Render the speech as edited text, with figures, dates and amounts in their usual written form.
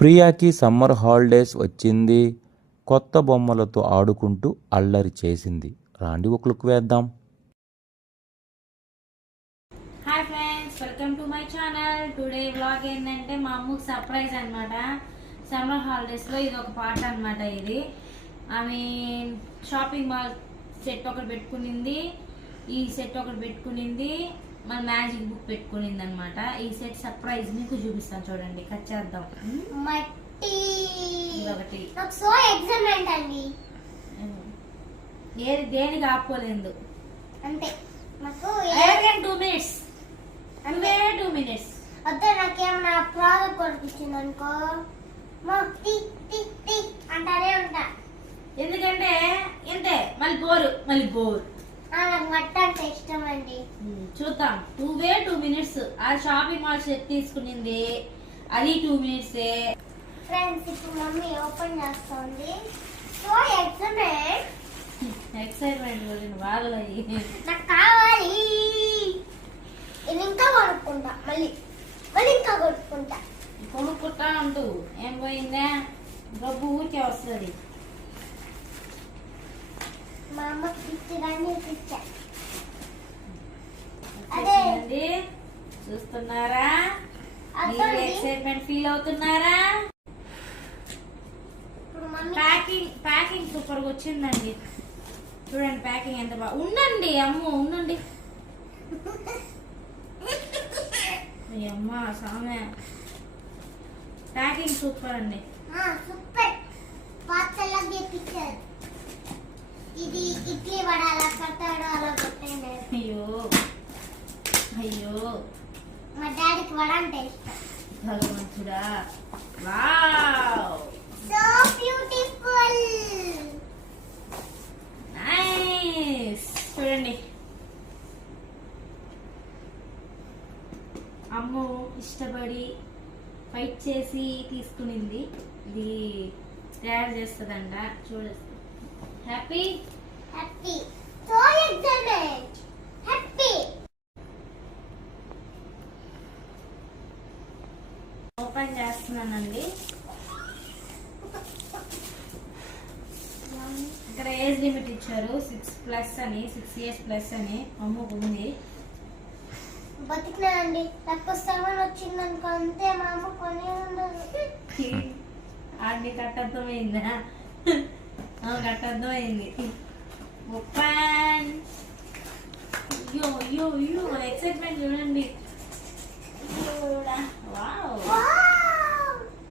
ప్రియాకి summer holidays వచ్చింది. కొత్త బొమ్మలతో ఆడుకుంటూ అల్లరి చేసింది. రాండి ఒక లుక్ వేద్దాం. Hi friends, welcome to my channel. Today vlog ఏంటంటే మా అమ్మకి సర్ప్రైజ్ అనమాట. సమ్మర్ హాలిడేస్లో ఇది ఒక పార్ట్ అనమాట. ఇది ఆమె షాపింగ్ మాల్ సెట్ ఒకటి పెట్టుకునింది, ఈ సెట్ ఒకటి పెట్టుకునింది, మన మ్యాజిక్ బుక్ పెట్టుకునింది అనమాట. ఈ సెట్ సర్ప్రైజ్ మీకు చూపిస్తాను, చూడండి. కట్ చేద్దాం. ఇదొకటి ఏది దేనికి ఆపుకోలేదు అంటే 2 minutes అంటే 2 minutes అదే నాకేమన్నా ప్రాజెక్ట్ కొనిపించింది అనుకో అంటానే ఉంటా. ఎందుకంటే ఇంతే, మళ్ళీ బోర్ నాకు మట్ట అంటే ఇష్టం అండి. చూద్దాం. 2 minutes. ఆ షాపింగ్ మాల్ సెట్ తీసుకునింది, అది 2 minutes. ఫ్రెండ్స్, ఇప్పుడు మమ్మీ ఓపెన్ చేస్తుంది. సో ఎక్సైట్మెంట్ వాళ్ళు నాకు కావాలి. ఇది ఇంకా కొనుక్కుంటా, మళ్ళీ ఇంకా కొనుక్కుంటా అంటూ ఏం పోయిందా, డబ్బు ఊరికే వస్తుంది. మా అమ్మకి పిచ్చిదాన్ని పిచ్చా. అదే చూస్తున్నారా, ఎక్సైట్మెంట్ ఫీల్ అవుతున్నారా? ప్యాకింగ్ సూపర్ గా వచ్చిందండి. చూడండి ప్యాకింగ్ ఎంత బాగా. ఉండండి అమ్మ, ఉండండి. అమ్మ సామె, ప్యాకింగ్ సూపర్ అండి. సూపర్ పాత్రలా చేపించారు. ఇది ఇడ్లీ వడ అలా కట్టాడు, అలా కొట్టాడు. అయ్యో మా డాడీకి వడ అంటే ఇష్టం. భగవంతుడా, వావ్, సో బ్యూటిఫుల్, నైస్. చూడండి, అమ్మ ఇష్టపడి ఫైట్ చేసి తీసుకునింది. ఇది తయారు చేస్తుందంట. చూడండి, happy so excited, happy. Open చేస్తున్నానండి. ఇక్కడ ఏజ్ లిమిట్ ఇచ్చారు 6 years+ అని. అమ్మకు ఉంది. బతికినానండి. తక్కువ 7 వచ్చింది అనుకో, అంతే. మా అమ్మ కొని ఉండదు. అన్ని కట్టర్థమైందా? కట్టర్థమైంది. ఓపెన్. ఎక్సైట్మెంట్ చూడండి. వావ్.